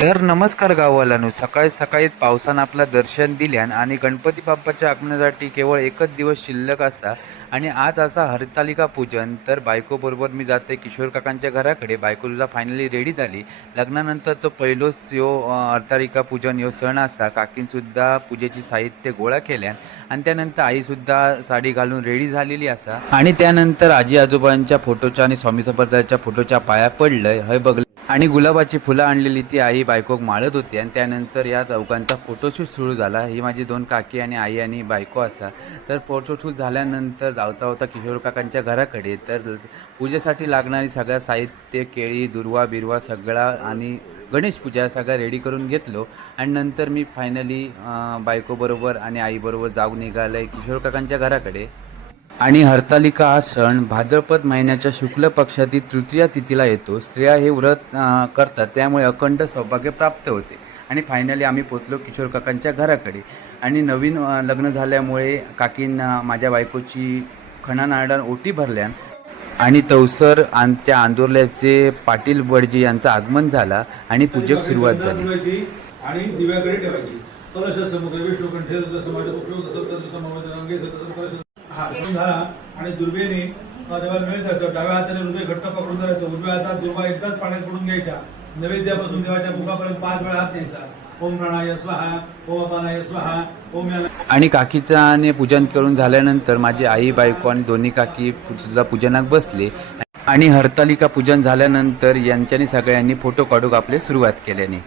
तर नमस्कार गाववाल्यांनो, सकाळी सकाळी पावसानं आपलं दर्शन दिल्यान आणि गणपती बाप्पाच्या आगमनासाठी केवळ एकच दिवस शिल्लक असा आणि आज असा हरतालिका पूजन. तर बायकोबरोबर मी जाते किशोर काकांच्या घराकडे. बायको तुझा फायनली रेडी झाली. लग्नानंतरचं पहिलोच हरतालिका पूजन ह्यो सण असा. काकीनसुद्धा पूजेची साहित्य गोळा केल्यान आणि त्यानंतर आईसुद्धा साडी घालून रेडी झालेली असा आणि त्यानंतर आजी आजोबांच्या फोटोच्या आणि स्वामी समर्थांच्या फोटोच्या पाया पडलंय हे बघ आणि गुलाबाची फुलं आणलेली ती आई बायकोक माळत होती आणि त्यानंतर या चौघांचा फोटोशूट सुरू झाला. ही माझी दोन काकी आणि आई आणि बायको असा. तर फोटोशूट झाल्यानंतर जायचा होता किशोर काकांच्या घराकडे. तर पूजेसाठी लागणारी सगळं साहित्य, केळी, दुर्वा बिरवा सगळा आणि गणेश पूजा सगळं रेडी करून घेतलो आणि नंतर मी फायनली बायकोबरोबर आणि आईबरोबर जाऊन निघालो आहे किशोर काकांच्या घराकडे. आणि हरतालिका हा सण भाद्रपद महिन्याच्या शुक्ल पक्षातील तृतीया तिथीला येतो. स्त्रिया हे व्रत करतात, त्यामुळे अखंड सौभाग्य प्राप्त होते. आणि फायनली आम्ही पोचलो किशोर काकांच्या घराकडे आणि नवीन लग्न झाल्यामुळे काकींना माझ्या बायकोची खणानारडान ओटी भरल्यान आणि तवसर त्या आंदोलनाचे पाटील बडजी यांचं आगमन झाला आणि पूजेक सुरुवात झाली. आणि दिव्याकडे ठेवायची. कलश समुख विष्णुकंठे समाज उपयोग हा झाला आणि दुर्बेने तेव्हा मिळत जायचं. डाव्या हाताने हृदय घट्ट पकडून धरायचं, उजव्या हातात दुर्वा एकदाच पाण्यात पडून घ्यायच्या. नैवेद्यापासून देवाच्या मुखापर्यंत 5 वेळा हात द्यायचा. ओम प्राणाय स्वाहा, ओम अपानाय स्वाहा, ओम. आणि काकीचाने पूजन करून झाल्यानंतर माझी आई बायको आणि दोन्ही काकी सुद्धा पूजनाक बसले आणि हरतालिका पूजन झाल्यानंतर यांच्यानी सगळ्यांनी फोटो काढूक आपले सुरुवात केल्याने